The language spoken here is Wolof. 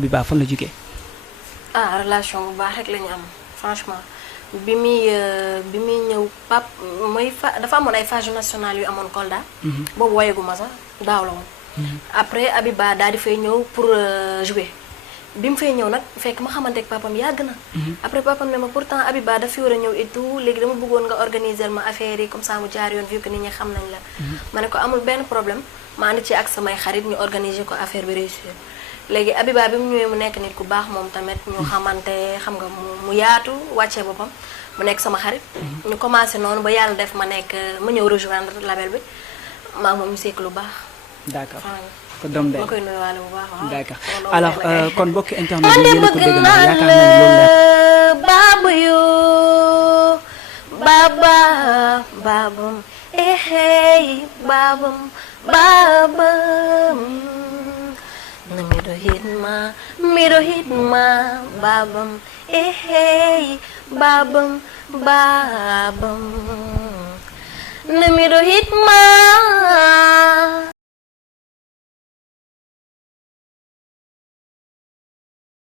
Abiba fan la jógee. relation bu baax rek la ñu am franchement bi muy ñëw pap mooy dafa amoon ay phase nationale yu amoon Kolda. boobu woyagu ma sax daaw la woon. après Abiba daal di fay ñëw pour jouer bi mu fay ñëw nag fekk ma xamante ak papam yàgg na. après papam ne ma pourtant Abiba daf fi war a ñëw et tout léegi dama bëggoon nga organiser ma affaire yi comme ça mu jaar yoon vu que nit ñi xam nañ la. ma ne ko amul benn problème ma ànd ci ak samay xarit ñu organiser ko affaire bi réussir. léegi Abiba bi mu ñëwee mu nekk nit ku baax moom tamit ñu xamante xam nga mu yaatu wàccee boppam mu nekk sama xarit. ñu commencé noonu ba yàlla def ma ñëw rejoindre label bi maa moom ñu sekk lu baax. d'accord ko doom day ma koy nuyuwaale bu baax waaw. d'accord alors kon mbokki internet yi yéen a ko dégg na yaakaar naa ne loolu la. baabu yu baba babam ehey babam babam. na mido hitma babam ehey babam babam na mido hitma